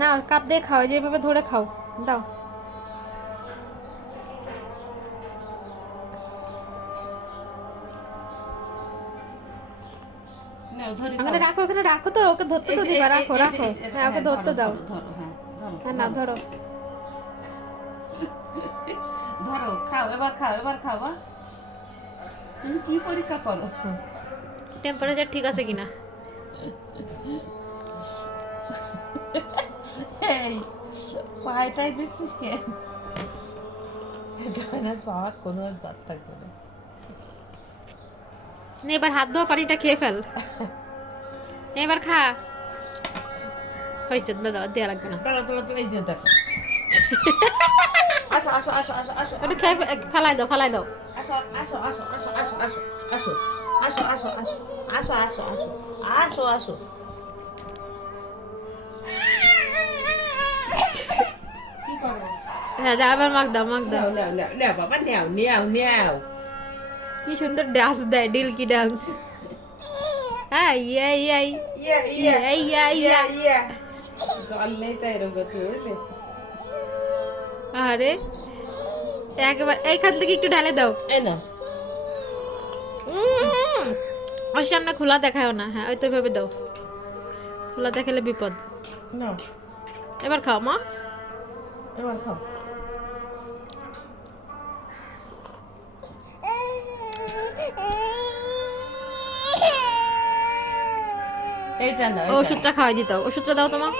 না কাপ দিয়ে খাও, যেভাবে ধরে খাও, দাও। ওখানে রাখো, ওখানে রাখো, তো ওকে ধরতে তো দিবা, রাখো রাখো। হ্যাঁ ওকে ধরতে দাও। হ্যাঁ না ধরো ধরো, খাও এবার, খাও এবার, খাওয়া। তুমি কি পরীক্ষা করো? টেম্পারেচার ঠিক আছে কিনা। এই পায়টাই দিচ্ছিস কেন? পাওয়ার কোনো বাদ থাকবে না। এবার হাত ধোয়া পানিটা খেয়ে ফেল। এবার খা। হয়েছে, দাও দেওয়া লাগবে না। দাঁড়া দাঁড়া, এই যে দেখো। আসো আসো আসো আসো আসো, একটু খেয়ে ফেলাই দাও, ফেলাই দাও। আসো আসো আসো আসো আসো আসো আসো আসো আসো আসো আসো আসো আসো আসো। কি করো? হ্যাঁ যা, আবার মাখ দাও, মাখ দাও। নাও নাও নাও বাবা, নাও নাও নাও। কি সুন্দর ডান্স দেয়, ডিলকি ডান্স। হ্যাঁ ইয়া ইয়া ইয়া ইয়া ইয়া ইয়া ইয়া। ইয়া। জল নেই তাই এরকম করতে, বুঝলে? আরে একবার এইখান থেকে একটু ঢালে দাও। এই না, ওর সামনে খোলা দেখাও না। হ্যাঁ ওই তো ভেবে দাও, খোলা দেখালে বিপদ। নাও এবার খাও মা। এবার খাও। এইটা না, ওষুধটা খাওয়াই দিতে, ওষুধটা দাও তোমার।